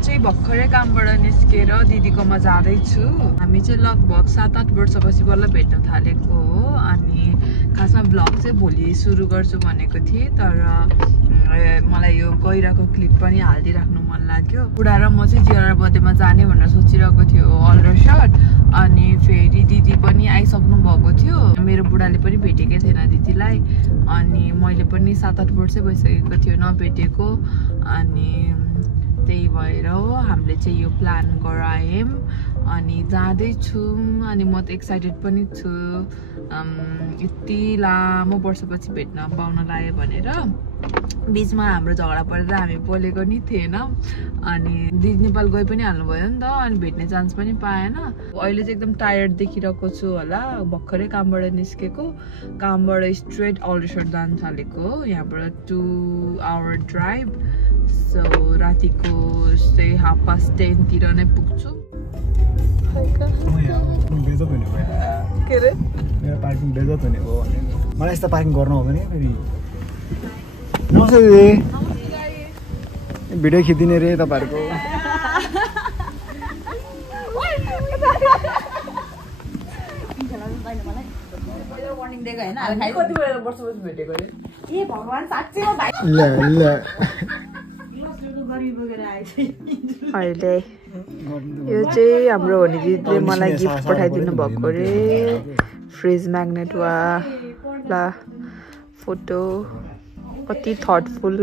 चाहिँ भर्खरै कामबाट निस्केर दिदीकोमा जाँदैछु। हामी चाहिँ लगभग 7-8 वर्षपछि बल्ल भेट्न थालेको हो। अनि खासमा भ्लग चाहिँ भोलि सुरु गर्छु भनेको थिएँ, तर मलाई यो गइरहेको क्लिप पनि हालिदिइराख्नु मन लाग्यो। बुढा र म चाहिँ जिआर बर्थडेमा जाने भनेर सोचिरहेको थियो अल्डरसट। अनि फेरि दिदी पनि आइसक्नु भएको थियो। मेरो बुढाले पनि भेटेकै थिएन दिदीलाई। अनि मैले पनि 7-8 वर्षै भइसकेको थियो नभेटेको। अनि त्यही भएर हो हामीले चाहिँ यो प्लान गरायौँ। अनि जाँदैछौँ। अनि म त एक्साइटेड पनि छु यति लामो वर्षपछि भेट्न पाउन लाग्यो भनेर। बिचमा हाम्रो झगडा परेर हामी बोलेको नि थिएन। अनि दिदी नेपाल गइ पनि हाल्नुभयो नि त, अनि भेट्ने चान्स पनि पाएन। अहिले चाहिँ एकदम टायर्ड देखिरहेको छु होला। भर्खरै कामबाट निस्केको, कामबाट स्ट्रेट अल्डरसट जान थालेको। यहाँबाट 2 आवर ड्राइभ। सो रातिको चाहिँ 10:30 नै पुग्छु। के अरे मेरो पार्किङ बेजत हुने भयो भनेको। मलाई यस्तो पार्किङ गर्नु हो भने फेरि। नमस्ते दिदी, भिडियो खिचिदिने रे तपाईँहरूको। अहिले यो चाहिँ हाम्रो हुने दिदीले मलाई गिफ्ट पठाइदिनु भएको रे, फ्रिज म्याग्नेट वाला फोटो। कति थटफुल,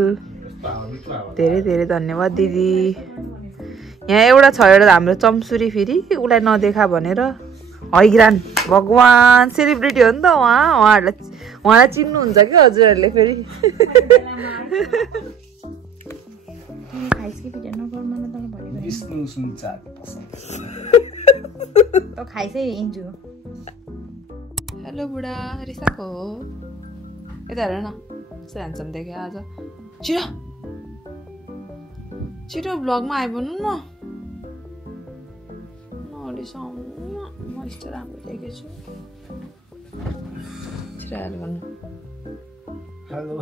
धेरै धेरै धन्यवाद दिदी। यहाँ एउटा छ एउटा हाम्रो चम्सुरी, फेरि उसलाई नदेखा भनेर हैरान। भगवान् सेलिब्रिटी हो नि त उहाँलाई चिन्नुहुन्छ क्या हजुरहरूले फेरि। हेलो बुढा, रिसाको हो? यता हेर न, कस्तो ह्यान्डसम देखेँ आज। छिटो छिटो भ्लगमा आइपुग्नु न। नरिसाउनु न, म यस्तो राम्रो देखेछु। छिटो आएर भन्नु हेलो।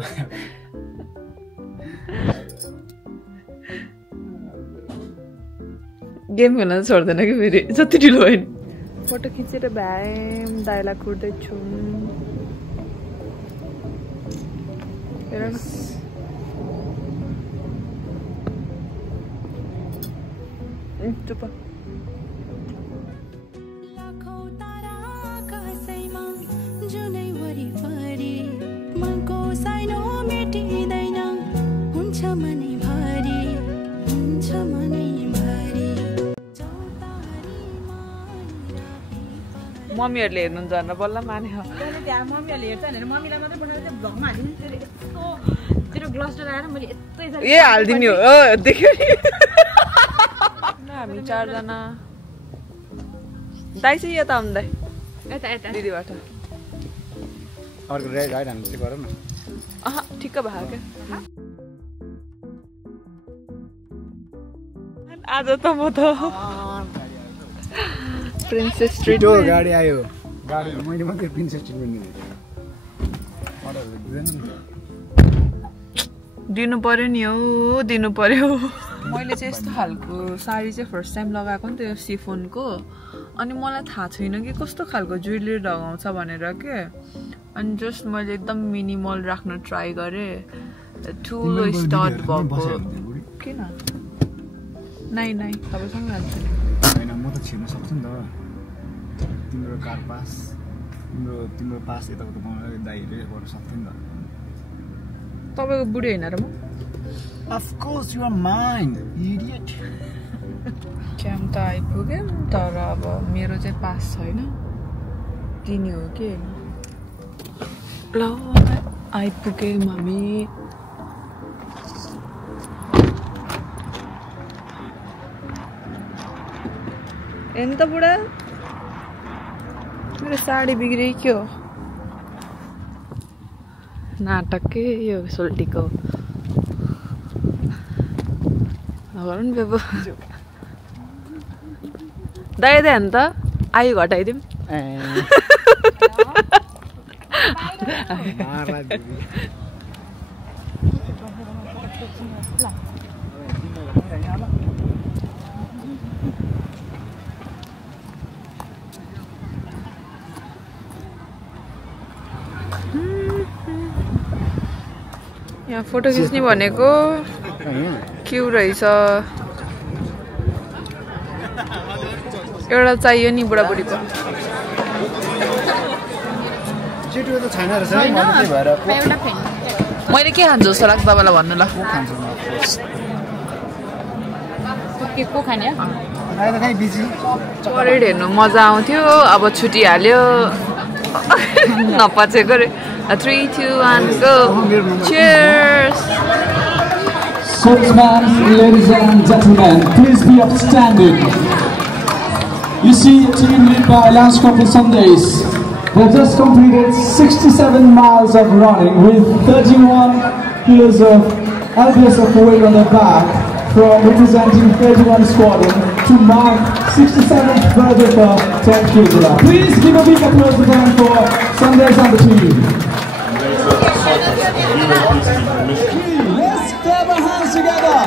गेम खेल्न त छोड्दैन कि फेरि, जति ढिलो भयो नि। फोटो खिचेर भ्यायौँ, दाइलाई कुर्दैछौँ। हेर न, चुप। मम्मीहरूले हेर्नुहुन्छ भनेर बल्ल माने हो। मम्मीहरूले हेर्छ भनेर मम्मीलाई मात्रै बनाएर चाहिँ भ्लगमा हालिदिनु। तेरो ग्लस लगाएर मैले यत्रो ए हालिदिने हो देख्यो नि। हामी 4 जना। दाइ चाहिँ यता आउनु दाइ, यता यता दिदीबाट। अर्को राइड हामी चाहिँ गरौँ न। ठिक्क भयो क्या। आज त म त प्रिन्सेस स्ट्रिट गाडी आयो। गाडी मैले मात्रै प्रिन्सेस स्ट्रिट दिनु पर्यो नि हौ, दिनु पर्यो। मैले चाहिँ यस्तो खालको साडी चाहिँ फर्स्ट टाइम लगाएको नि त, यो सिफोनको। अनि मलाई थाहा छैन कि कस्तो खालको ज्वेलरी लगाउँछ भनेर के। अनि जस्ट मैले एकदम मिनिमल राख्न ट्राई गरेँ। ठुलो स्टड भएको किन नाइ तपाईँसँग हाल्छु नि। होइन म त छिर्न सक्छु नि त। तिम्रो कार पास, तिम्रो पास यताउता बनाएर दाइले गर्न सक्थ्यो नि त। तपाईँको बुढी होइन र म? Of course you are mine, idiot. Camp त आइपुग्यौँ, तर अब मेरो चाहिँ पास छैन, दिने हो कि होइन। ल आइपुग्यौँ हामी। हेर्नु त बुढा, मेरो साडी बिग्रियो। नाटक के यो सोल्टीको। गरौँ बेबो। दाइ हेर्नु त, आयु घटाइदिउँ। यहाँ फोटो खिच्ने भनेको क्यु रहेछ एउटा चाहियो नि बुढाबुढीको मैले के खान्छु जस्तो लाग्छ तपाईँलाई भन्नु ल परेड हेर्नु मजा आउँथ्यो अब छुटिहाल्यो नपचेको रे 3, 2, 1 go cheers Sportsmen, ladies and gentlemen, please be upstanding. You see a team led by Lance Corporal Sundays. They just completed 67 miles of running with 31 kilos of LBS of weight on their back from representing 31 squadron to mark 67th birthday for 10 kilos. Please give a big applause again for Sundays and the team. Let's clap our hands together.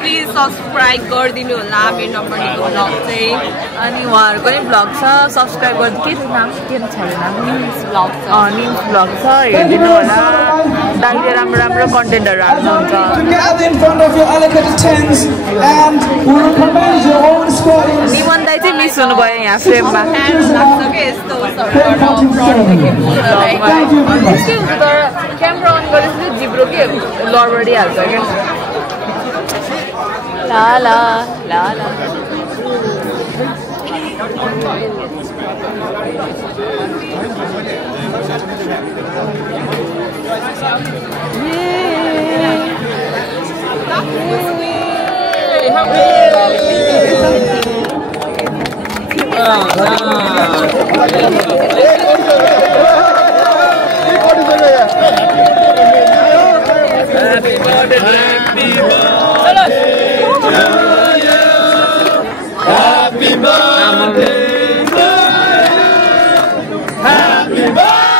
Please subscribe गरिदिनु होला मेरो नम्बरको vlog चाहिँ अनि उहाँहरूको नि vlog छ subscribe गरिदिनु के नाम के छैन निम्स भ्लग छ हेरिदिनु होला दाइले राम्रो राम्रो कन्टेन्टहरू हाल्नुहुन्छ निमन दाइ चाहिँ मिस हुनुभयो यहाँ फ्रेममा क्यामेरा अन गरेपछि जिब्रो के लडबडिहाल्छ क्या La la la la. Happy birthday, Happy birthday, happy birthday.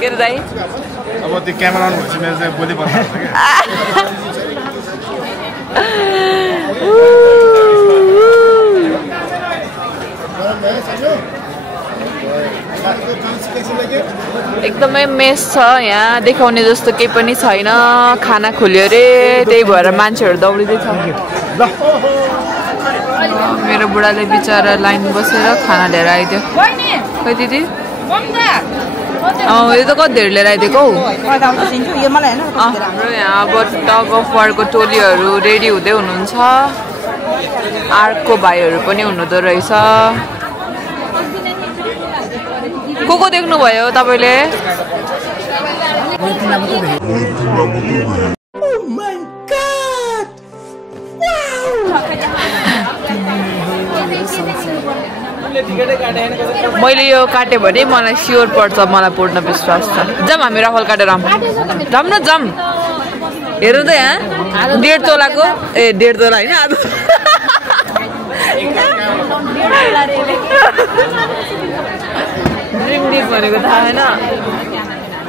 Get it, Dai? About the camera on, which means the body part. एकदमै मेस छ यहाँ देखाउने जस्तो केही पनि छैन खाना खोल्यो रे त्यही भएर मान्छेहरू दौडिँदैछ मेरो बुढाले बिचारा लाइन बसेर खाना लिएर आइदियो खै दिदी यो त कति धेरै लिएर आइदिएको हौ हाम्रो यहाँ अब टग अफ वारको टोलीहरू रेडी हुँदै हुनुहुन्छ आर्कको भाइहरू पनि हुनुहुँदो रहेछ को देख्नुभयो तपाईँले मैले यो काटेँ भने मलाई स्योर पर्छ मलाई पूर्ण विश्वास छ जाम हामी रफल काटेर जाम न जाम हेर्नु त यहाँ 1.5 तोलाको ए 1.5 तोला होइन आज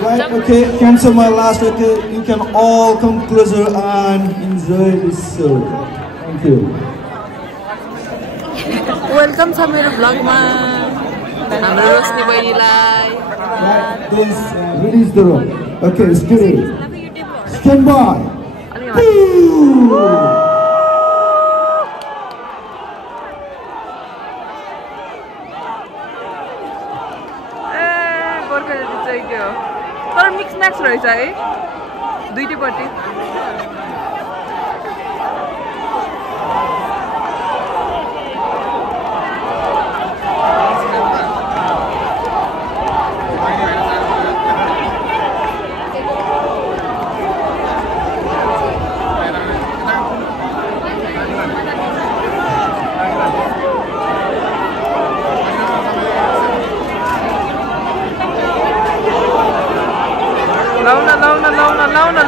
Right, okay, cancel my last okay. You can all come closer and enjoy this show. Thank you. Welcome to my vlog ma. हाम्रो रोशनी बहिनीलाई This release the room. Okay, steady. Stand by. तर मिक्स म्याक्स रहेछ है दुईटैपट्टि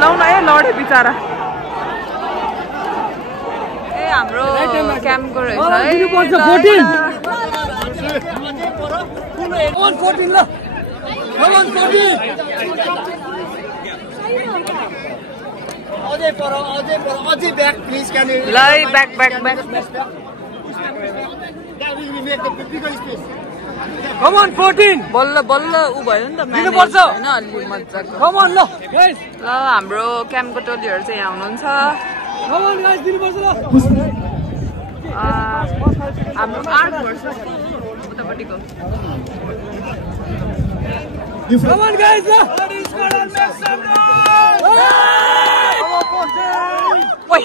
लाउन ए लडे बिचारा ए हाम्रो क्याम्पको रहेछ अझै ब्याक प्लिज क्यान यु ल back back back come on 14 बल्ल बल्ल उ भयो नि त दिनुपर्छ हैन अलि मज्जाको कम अन ल गाइस ल हाम्रो क्याम्पको टोलीहरु चाहिँ यहाँ हुनुहुन्छ कम अन गाइस दिनुपर्छ ल हाम्रो 8 वर्षको उतापट्टिको कम अन गाइस ल let's go and make some ओइ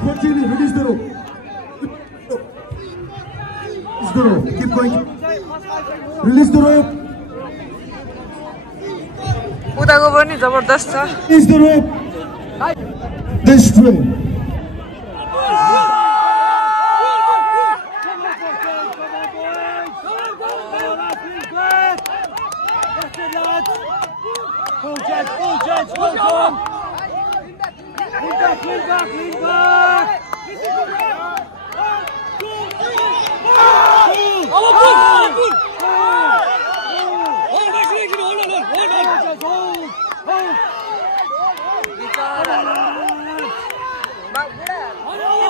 14, release the rope. Release the rope. Keep going. Release the rope. उताको पनि जबरदस्त छ Release the rope. This way.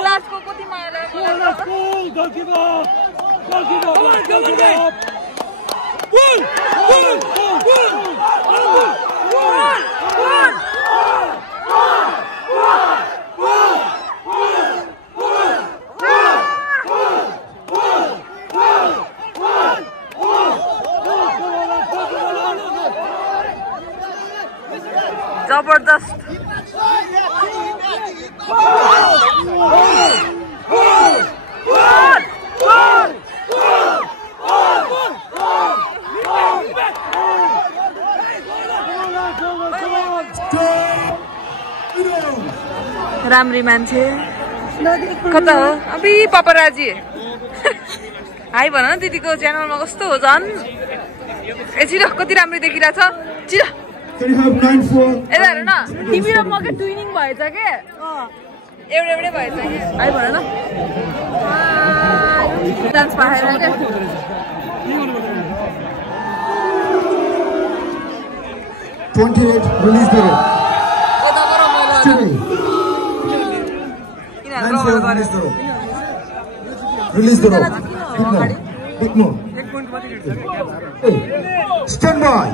लास्टको कति माया जबरदस्त राम्री मान्छे कता हो अबि पापाराजी हाई भन न दिदीको च्यानलमा कस्तो हो झन् ए चिर कति राम्रो देखिरहेछ चिर यता हेर न तिमी र मकै ट्विनिङ भएछ के एउटै एउटै भएछ कि हाई भन न डान्स पाएर के 28, release the rope. Release the rope. Release the rope. Big more. Hey, stand by.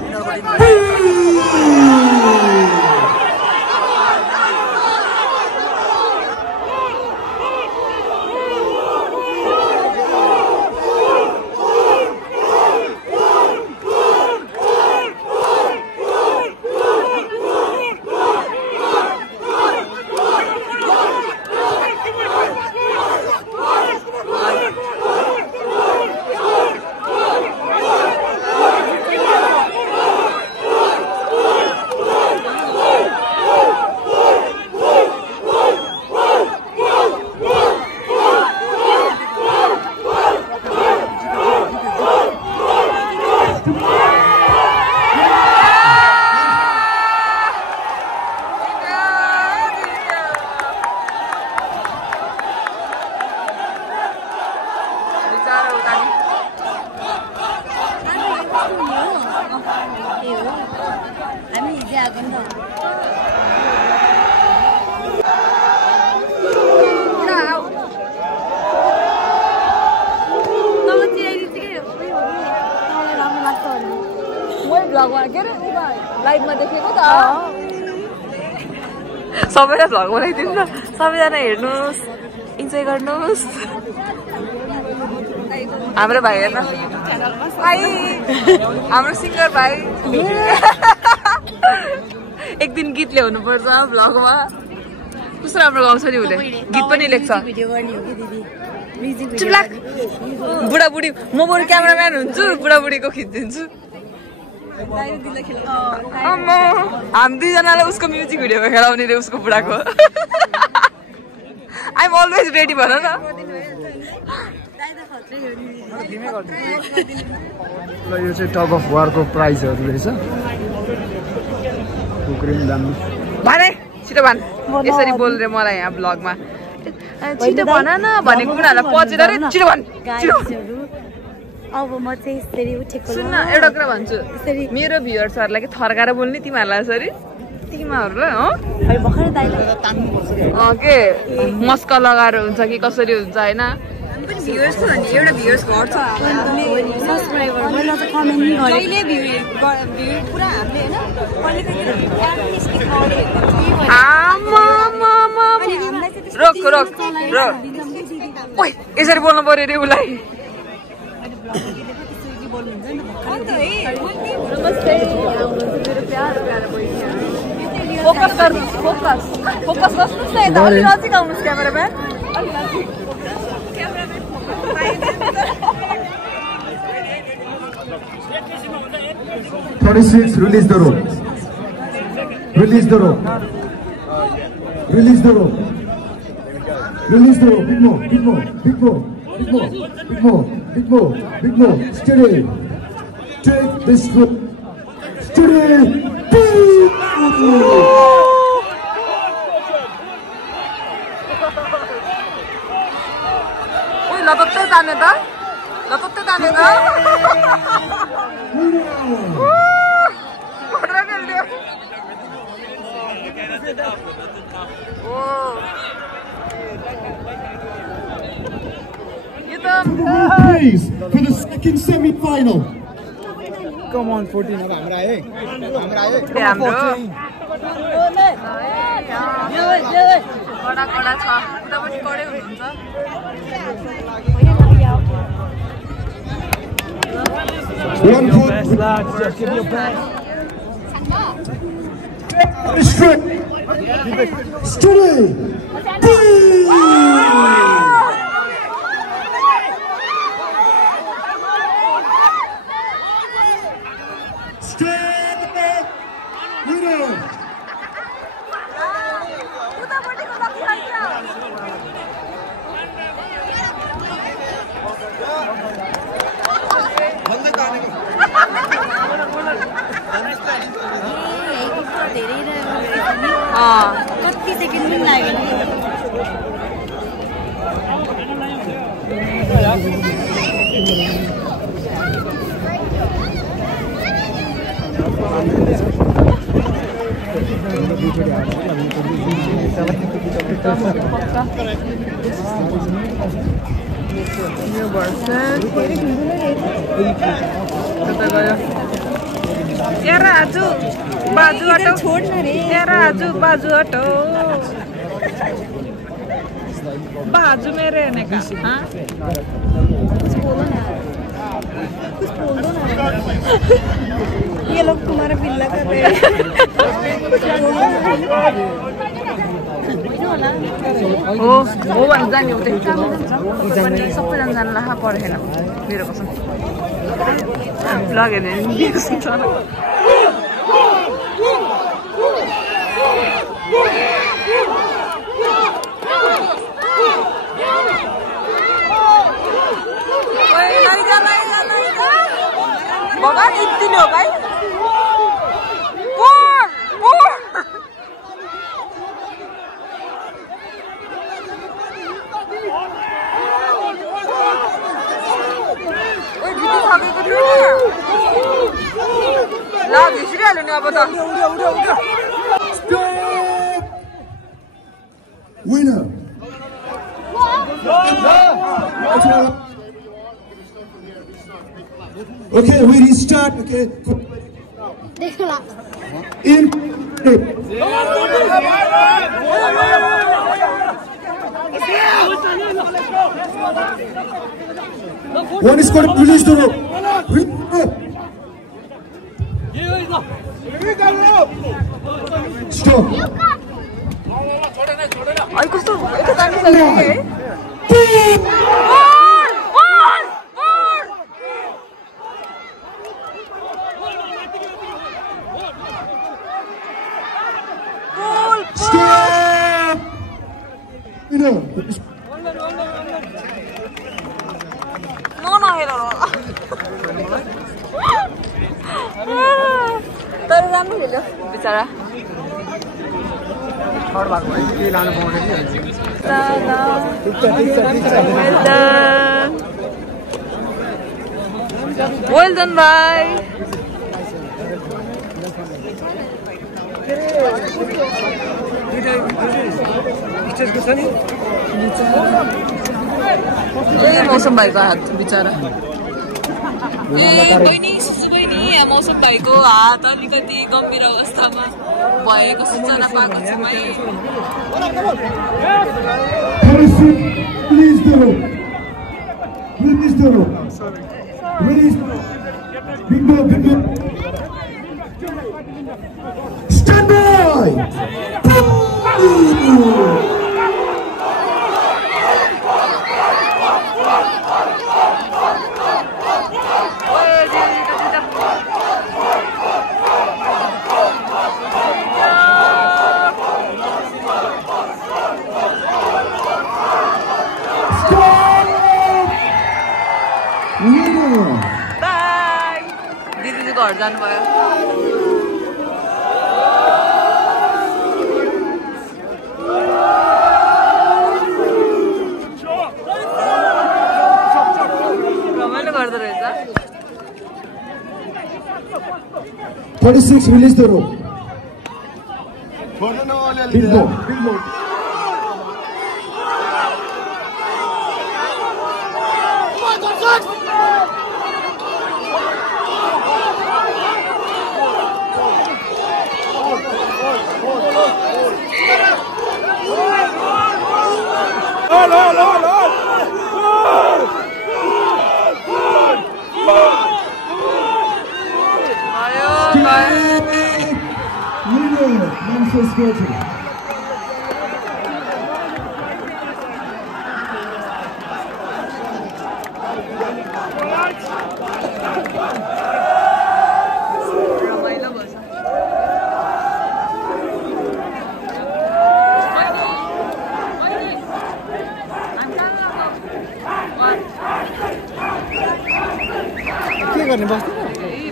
लाइभमा देखेको त सबैलाई भ्लग बनाइदिनु न सबैजना हेर्नुहोस् इन्जोय गर्नुहोस् हाम्रो भाइ हेर्न भाइ हाम्रो सिङ्गर भाइ एक दिन गीत ल्याउनु पर्छ भ्लगमा कस्तो राम्रो गाउँछ नि उसले गीत पनि लेख्छ बुढाबुढी म बरु क्यामेराम्यान हुन्छु बुढाबुढीको खिचिदिन्छु हामी दुईजनालाई उसको म्युजिक भिडियोमा खेलाउने रे उसको बुढाको आइएम अलवेज रेडी भन न यो चाहिँ टग अफ वारको प्राइजहरू रहेछ भने छिटो भन् यसरी बोल रे मलाई यहाँ ब्लगमा छिटो भन न भनेको उनीहरूलाई पचेर रे छिटो भन छिटो अब म चाहिँ यसरी उठेको सुन्न एउटा कुरा भन्छु मेरो भ्युअर्सहरूलाई के थर्काएर बोल्ने तिमीहरूलाई यसरी तिमीहरूलाई हो भर्खर दाइले तान्नुपर्छ के मस्का लगाएर हुन्छ कि कसरी हुन्छ होइन भ्युअर्स छ भने एउटा भ्युअर्स घट्छ सब्स्क्राइबर मैले त कमेन्ट नि गरेँ जहिले भ्यू पुरा हामीले होइन रोक रोक रोक ओइ यसरी बोल्नु पर्यो रे उसलाई फोकस गर्नुहोस् फोकस फोकस गर्नुहोस् न यता अलि नजिक आउनुहोस् cameraman 36, release the rope. Release the rope. Release the rope. Release the rope. Big more, big more, big more, big more, big more, big more, big more. Steady. Take this rope. Steady. Uy, latotte tane da. Latotte tane da. Please, for the second semi-final. Come on, 14. अब हाम्रो आयो कडा कडा छ उतापट्टि कडै हुन्छ One foot. Just give me your back. Straight. Steady. Straight. Winner. कति second पनि लागेन यो वर्ष कता गयो यार आजु बाजू हटो छोड्न रे यार आजु बाजू हटो बाजू मेरे ने का हां कुछ बोल दो ना ये लोग तुम्हारा बिल्ला कर रहे हैं हो भन्छ नि उतै सबैजना जानला परेन मेरो कसम लगेन नि भगवान यति नै हो भाइ ला घिसिरहाल्यो नि अब त Winner. Okay, we restart. Okay. In. One is going to release the rope. Stop. I कस्तो यता जानु सक्यो है Stop. Winner. न हेर तर राम्रो खेल्यो बिचरा थर्ड भएको भए केही लानु पाउँदैन नि Well done, bye. मौसम भाइको हात बिचरा बहिनी सुसु बहिनी यहाँ मौसम भाइको हात अलिकति गम्भीर अवस्थामा भएको सूचना पाएको छु Stand by! बाई दिदी चाहिँ घर जानुभयो रमाइलो गर्दो रहेछ 36, release the rope. Big ball. रमाइलो भएछ के गर्ने बस्नु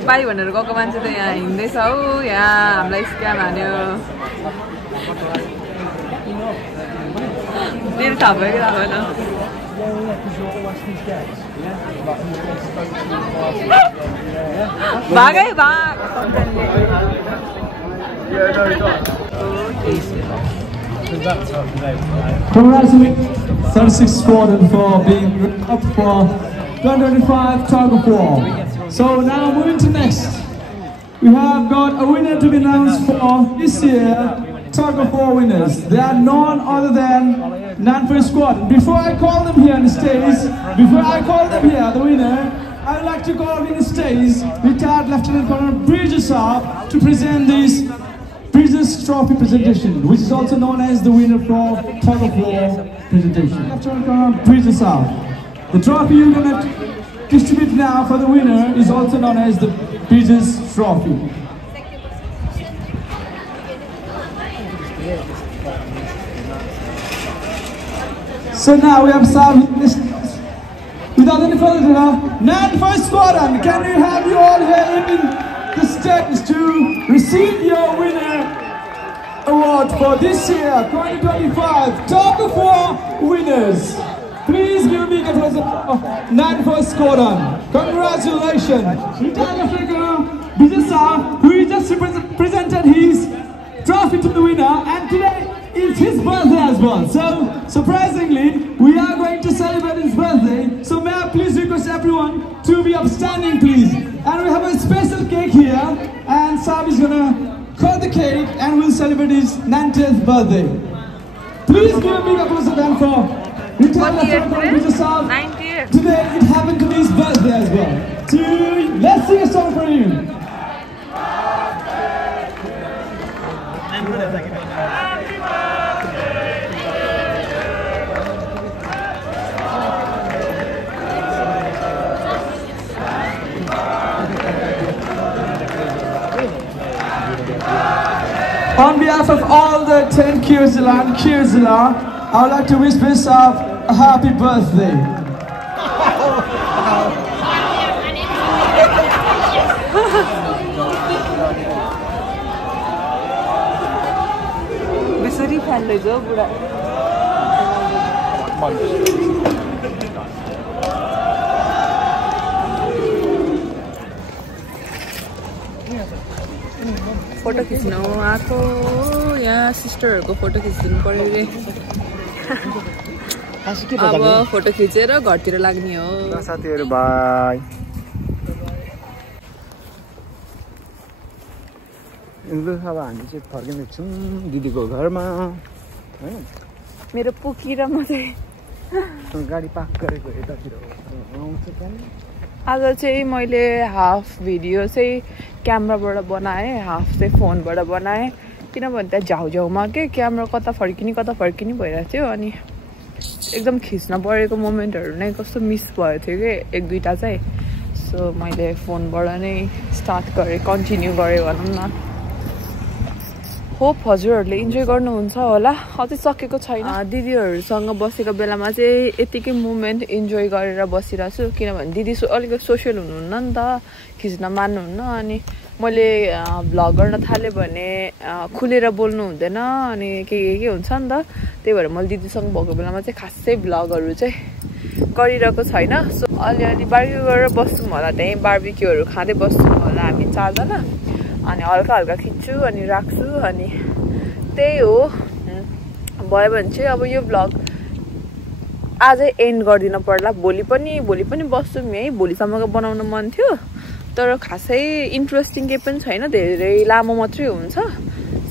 बाई भनेर गएको मान्छे त यहाँ हिँड्दैछ हौ यहाँ हामीलाई स्क्याम हान्यो तेल थाहा भयो कि थाहा भएन भागै भाग Congratulations, 36 squadron for being up for 225 tug of war. So now moving to next, we have got a winner to be announced for this year tug of war winners. They are none other than Nanford Squad. Before I call them here on the stage, the winner, I would like to call in the stage retired Lieutenant Colonel Bridges up to present this Bridges Trophy presentation, which is also known as the winner for tug of war presentation. Lieutenant Colonel Bridges up. The trophy you're going to distribute now for the winner is also known as the Bridges Trophy. So now we have some, without any further ado, Nanford Squadron, can we have you all here in the stage to receive your winner award for this year 2025 Tug of War winners. Please give a big applause of Nanford Squadron. Congratulations. Retired Lieutenant Bijasa, who just presented his trophy to the winner, and today it's his birthday as well. So, surprisingly, we are going to celebrate his birthday. So may I please request everyone to be upstanding, please. And we have a special cake here, and Sam is gonna cut the cake, and we'll celebrate his 90th birthday. Please give a big applause again for retired Bijasa. 90th. Today it happened to be his birthday as well. Let's sing a song for him. On behalf of all the 10 Kirzilla and Kirzilla, I would like to wish Bisaf a happy birthday. Bisari fan रहेछ हो बुढा photo खिच्नु आएको यहाँ सिस्टरहरूको photo खिचिदिनु पर्यो रे अब photo खिचेर घरतिर लाग्ने हो साथीहरु बाइ अब हामी चाहिँ फर्किँदैछौँ दिदीको घरमा हैन मेरो पुकी र म चाहिँ गाडी पार्क गरेको यतातिर आउँछ पनि आज चाहिँ मैले हाफ भिडियो चाहिँ क्यामेराबाट बनाएँ हाफ चाहिँ फोनबाट बनाएँ किनभने त्यहाँ झाउझाउमा के क्यामेरा कता फर्किने भइरहेको थियो अनि एकदम खिच्न परेको मोमेन्टहरू नै कस्तो मिस भयो थियो कि एक दुईवटा चाहिँ सो मैले फोनबाट नै स्टार्ट गरेँ कन्टिन्यू गरेँ भनौँ न होप हजुरहरूले इन्जोय गर्नुहुन्छ होला अझै सकेको छैन दिदीहरूसँग बसेको बेलामा चाहिँ यतिकै मोमेन्ट इन्जोय गरेर बसिरहेको छु किनभने दिदी अलिकति सोसियल हुनुहुन्न नि त खिच्न मान्नुहुन्न अनि मैले भ्लग गर्न थालेँ भने खुलेर बोल्नु हुँदैन अनि के हुन्छ नि त त्यही भएर मैले दिदीसँग भएको बेलामा चाहिँ खासै भ्लगहरू चाहिँ गरिरहेको छैन सो अलिअलि बार्बिक्यू गरेर बस्छौँ होला त्यहीँ बार्बिक्यूहरू खाँदै बस्छौँ होला हामी चारजना अनि हल्का हल्का खिच्छु अनि राख्छु अनि त्यही हो भयो भने चाहिँ अब यो भ्लग आजै एन्ड गरिदिनु पर्ला भोलि पनि बस्छौँ है भोलिसम्मको बनाउन मन थियो तर खासै इन्ट्रेस्टिङ केही पनि छैन धेरै लामो मात्रै हुन्छ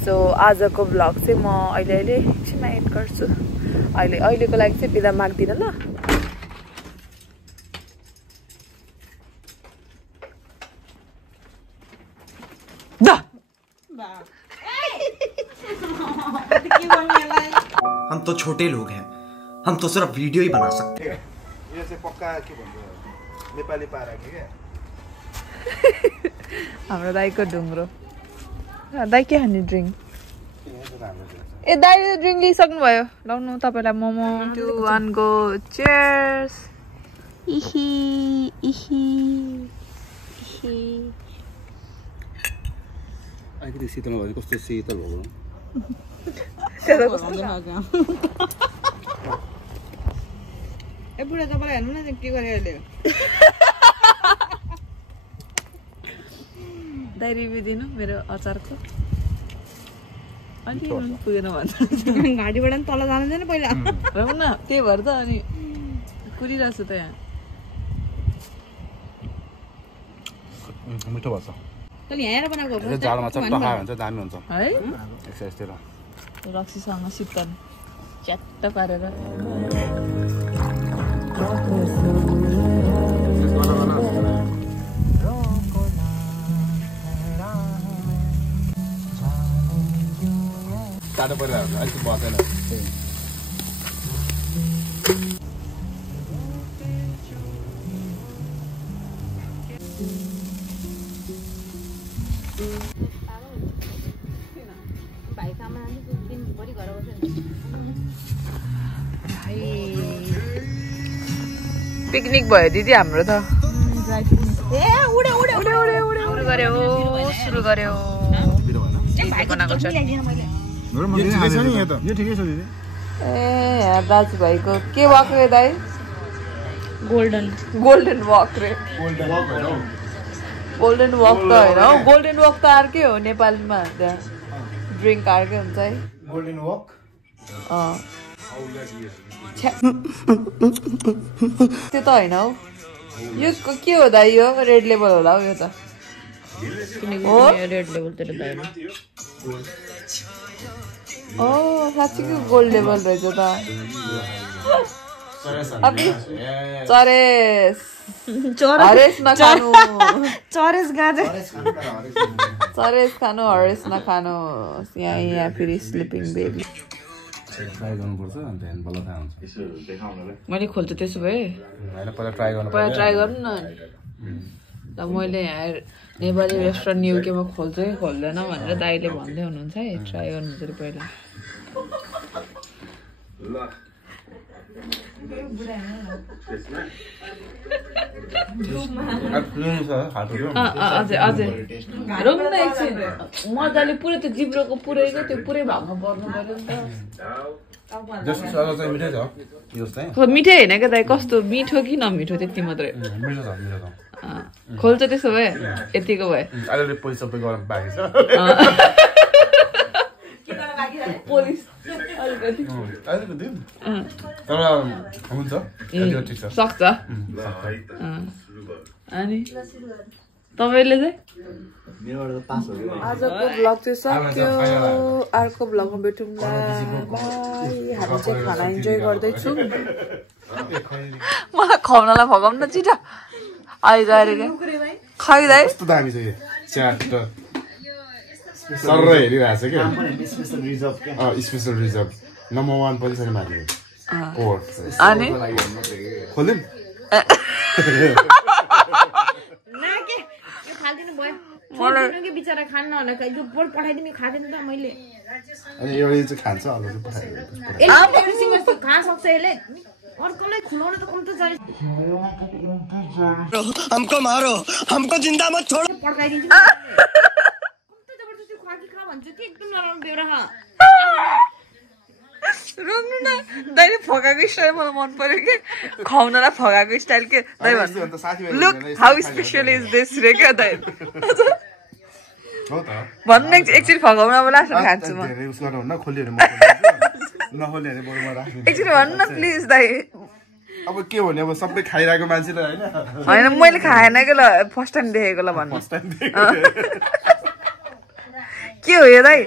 सो आजको भ्लग चाहिँ म अहिले एकछिनमा एन्ड गर्छु अहिलेको लागि चाहिँ बिदा माग्दिनँ ल हम तो छोटे लोग हैं हम तो सिर्फ वीडियो ही बना सकते हैं ये से पक्का के भन्नु नेपाली पारा के हाम्रो दाइको ढुङ्ग्रो दाइ के खाने ड्रिङ्क ए दाइले ड्रिङ्क लिइसक्नु भयो लाउनु तपाईँलाई मोमो 2 1 गो चियर्स इही इही इही अलिकति शीतल भयो कस्तो शीतल भयो ए बुढा तपाईँलाई हेर्नु न के गरे अहिले दाइ रिभ्यू दिनु मेरो अचारको अनि पुगेन भन्छ घाँटीबाट नि तल जाँदैन पहिला रौँ न त्यही भएर त अनि कुरिरहेको छु त यहाँ मिठो भन्छ तल यहाँ आएर बनाएको हो जालमा चट्ट खायो भने चाहिँ दामी हुन्छ है एक्सर्साइजतिर रक्सीसँग सिप्तन च्याट्ट पारेर काटो परिरहेको अलिक बसेन पिकनिक भयो दिदी हाम्रो त सुरु गर्यो बनाएको छ ए दाजुभाइको के वाक रे दाइ गोल्डन वाक रे गोल्डन वाक त होइन हौ गोल्डन वाक त अर्कै हो नेपालीमा त्यहाँ ड्रिङ्क अर्कै हुन्छ है गोल्डन वक त्यो त होइन हौ यो के हो दाइ यो रेड लेभल होला हौ यो त हो रेड लेभलतिर दाइ ओ साँच्चीकै गोल्ड लेभल रहेछ त हरेस नखानु चरेस गाँजा चरेस खानु हरेस नखानु यहाँ फेरि स्लिपिङ बेबी ट्राई गर्नुपर्छ अनि त्यहाँदेखि बल्ल थाहा हुन्छ मैले खोल्छु त्यसो भए पहिला ट्राई गर्नु न ल मैले यहाँ नेपाली रेस्टुरेन्ट न्युकेमा खोल्छु कि खोल्दैन भनेर दाइले भन्दै हुनुहुन्छ है ट्राई गर्नु पऱ्यो पहिला हजुर हजुर रोक्नु न एकछिन मजाले पुरै त्यो जिब्रोको पुरैको त्यो पुरै भागमा पर्नु पर्यो नि त मिठै होइन क्या दाइ कस्तो मिठो कि नमिठो त्यति मात्रै खोल्छ त्यसो भए यतिको भए पोलिस सक्छ अनि तपाईँले चाहिँ आजको भ्लग चाहिँ सक्यो अर्को भ्लगमा भेटौँला बाई हामी चाहिँ खाना इन्जोय गर्दैछौँ मलाई खुवाउनलाई भगाउनु न छिटो अहिले गएर खाइदाइ कस्तो दामी छ यो च्याट सर हेरिरहेको छ क्या स्पेसल रिजर्भ नम्बर 1 पोजिसन माथि अनि खोल्यौँ बिचरा खान्न होला पठाइदिनु खाँदैन त मैले अनि एउटा चाहिँ खान्छ अरू चाहिँ पठाइदिनु खा सक्छ यसले अर्कोलाई खुलाउन त कम त चाहिन्छ हमको मारो हमको जिंदा मत छोड़ो पड्काइदिन्छु जबरजस्ती खा कि खा भन्छ कि एकदम नराम्रो बेहोरा खा रोक्नु न दाइले फकाएको स्टाइल मलाई मन पर्यो कि खुवाउनलाई फकाएको स्टाइल के दाइ भन्नु look how special is this रे क्या दाइ भन्नु एकचोटि फकाउन अब लास्ट खान्छु म एकचोटि भन्नु न प्लिज दाइ अब के भन्ने अब सबै खाइरहेको मान्छेलाई होइन मैले खाएन कि ल फर्स्ट टाइम देखेको ल भन्नु के हो यो दाइ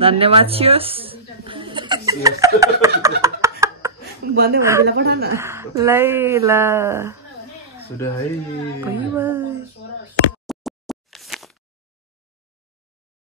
धन्यवाद छियोस् भन्दै भन्दैला पठाउन लैला सुधा है